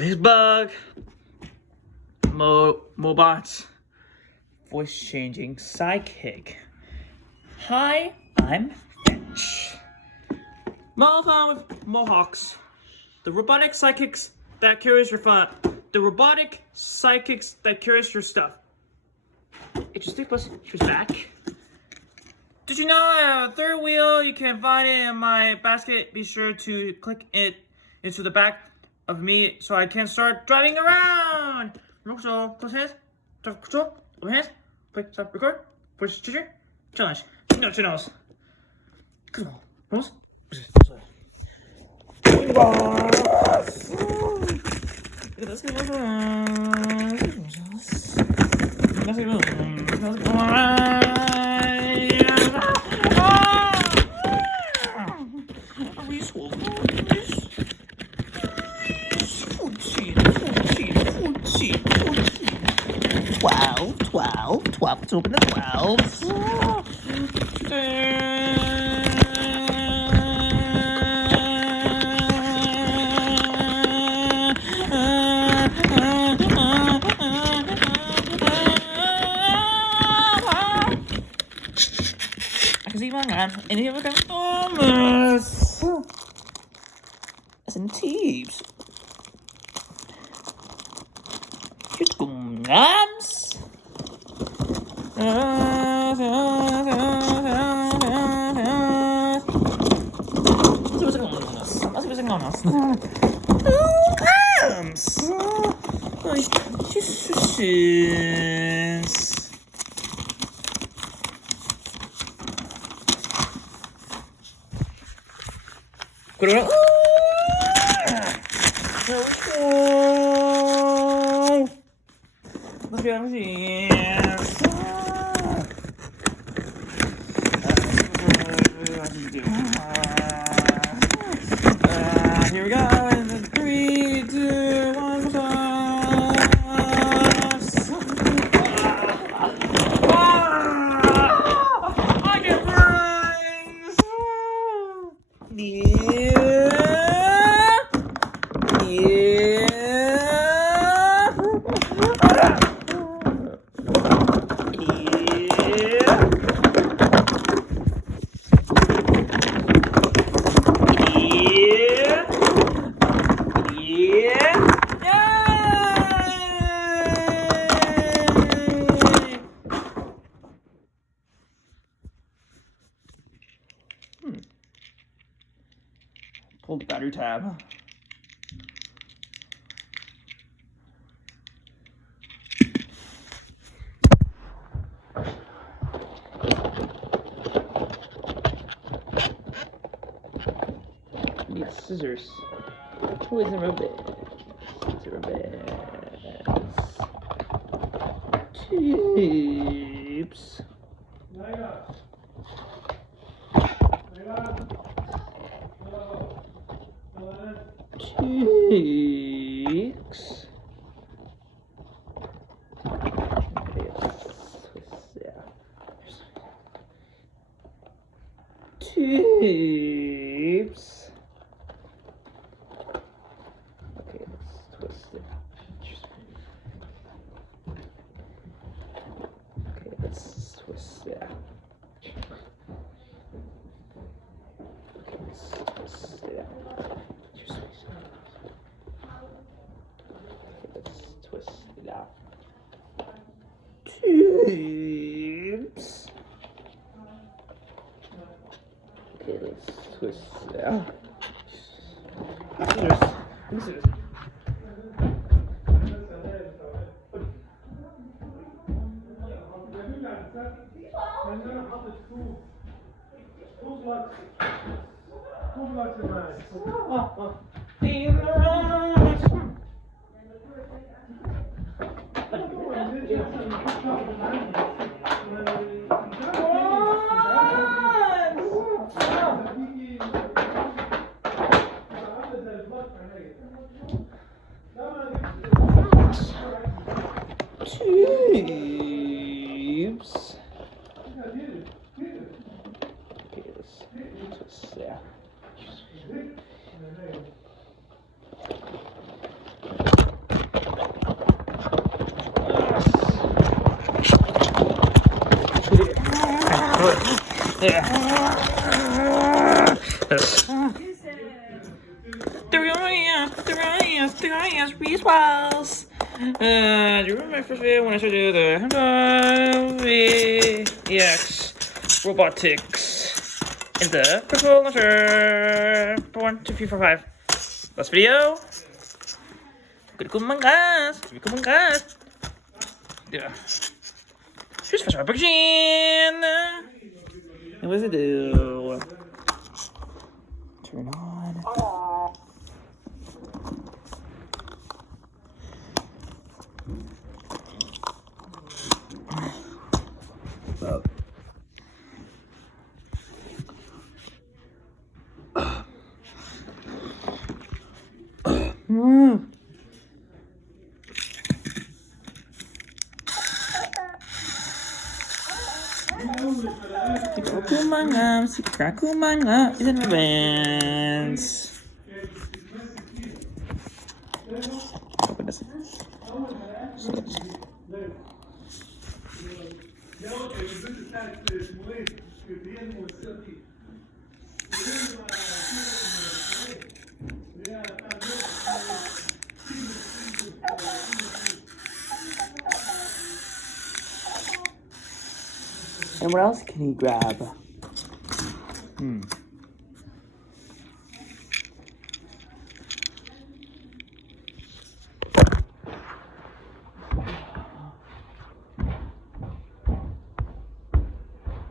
Please bug. Mobots. Voice changing sidekick. Hi, I'm Finch. Marathon with Mohawks. The robotic sidekicks that cures your fun. The robotic sidekicks that cures your stuff. Interesting, plus here's back. Did you know a third wheel? You can find it in my basket. Be sure to click it into the back of me so I can start driving around. Remote control, close hands, start control, open hands, play, stop, record, push, trigger, challenge, no channels. Come on, rules. Twelve. Let's open the 12s. I can see my hands. Any of them? Almost. As in teeps. Here's gums. Here we go. In 3, 2, 1, I get brains. Pull the battery tab. Yes, scissors. Toys and robots. Tubes. Cheeks. Tubes. Okay, let's twist it. Okay, let's twist it. Okay, let's twist it out. Twist it out. Tubes. Okay, let's twist it out. Scissors. Tubes. Okay, let's twist that. Reese Wells. Do you remember my first video when I started to do the VX robotics in the purple launcher? 1, 2, 3, 4, 5. Last video. Yeah. Here's special packaging. And what does it do? Turn on. Si Kumanga is in advance. Open this. And what else can he grab?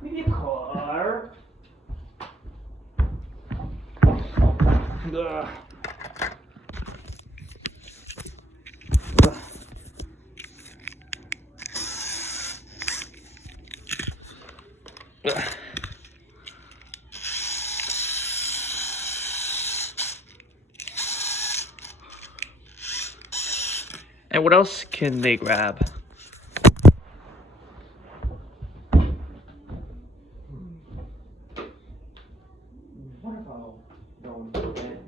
Maybe a car. And what else can they grab? What about going to bed?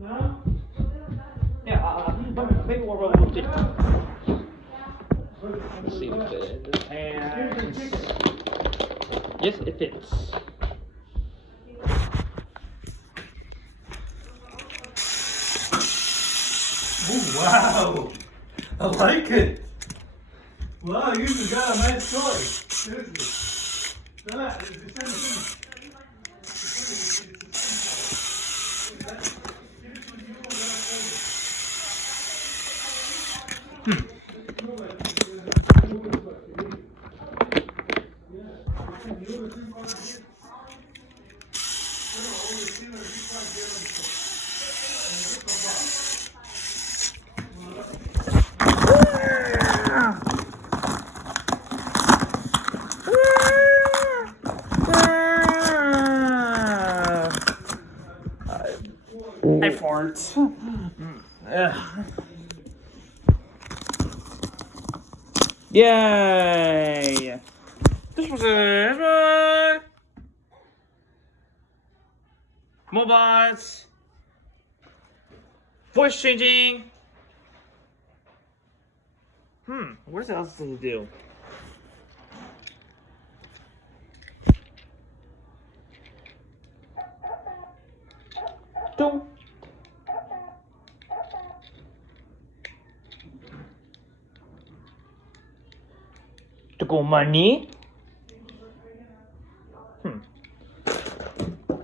No? Yeah, maybe we'll roll it. Let's see if it fits. And yes, it fits. Oh, wow! I like it! Wow, you just got a nice toy. Seriously. I fart. Yay! This was a mobots. Voice changing. What else does it do? Don't. To go money.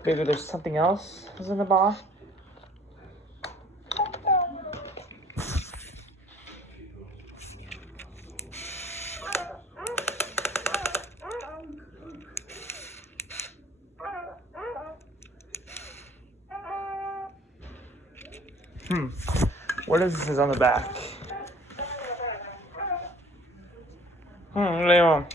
Maybe there's something else that's in the box. What is this on the back? Leon.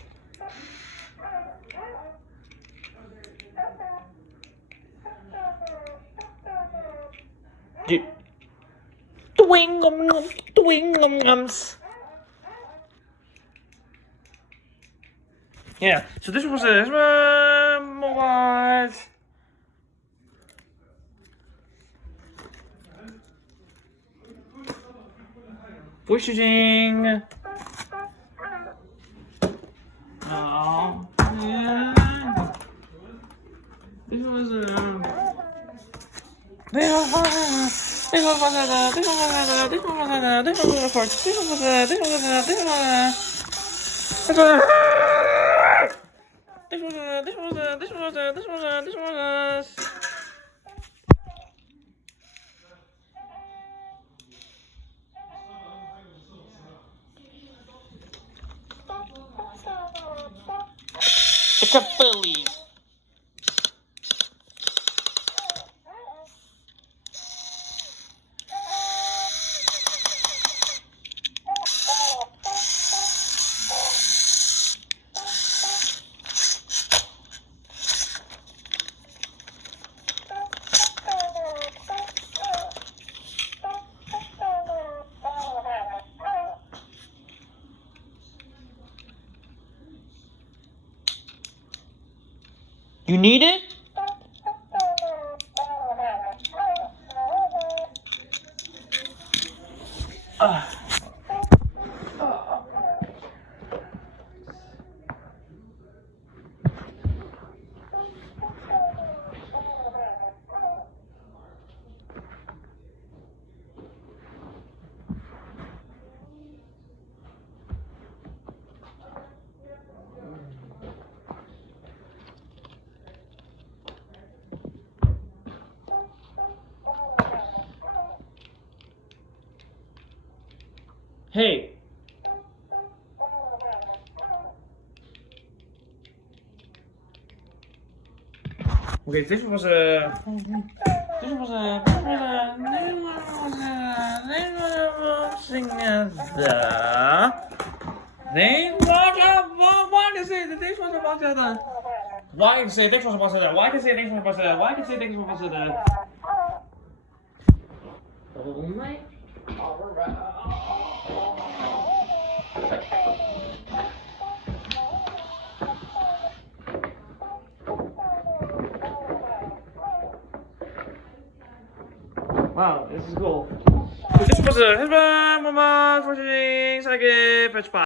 Dwingums. Yeah, so this was a mobots. Voice changing. Oh, yeah. This was it's a Phillies. You need it? Hey. Okay, this was a. Wow, this is cool. This was a sidekick.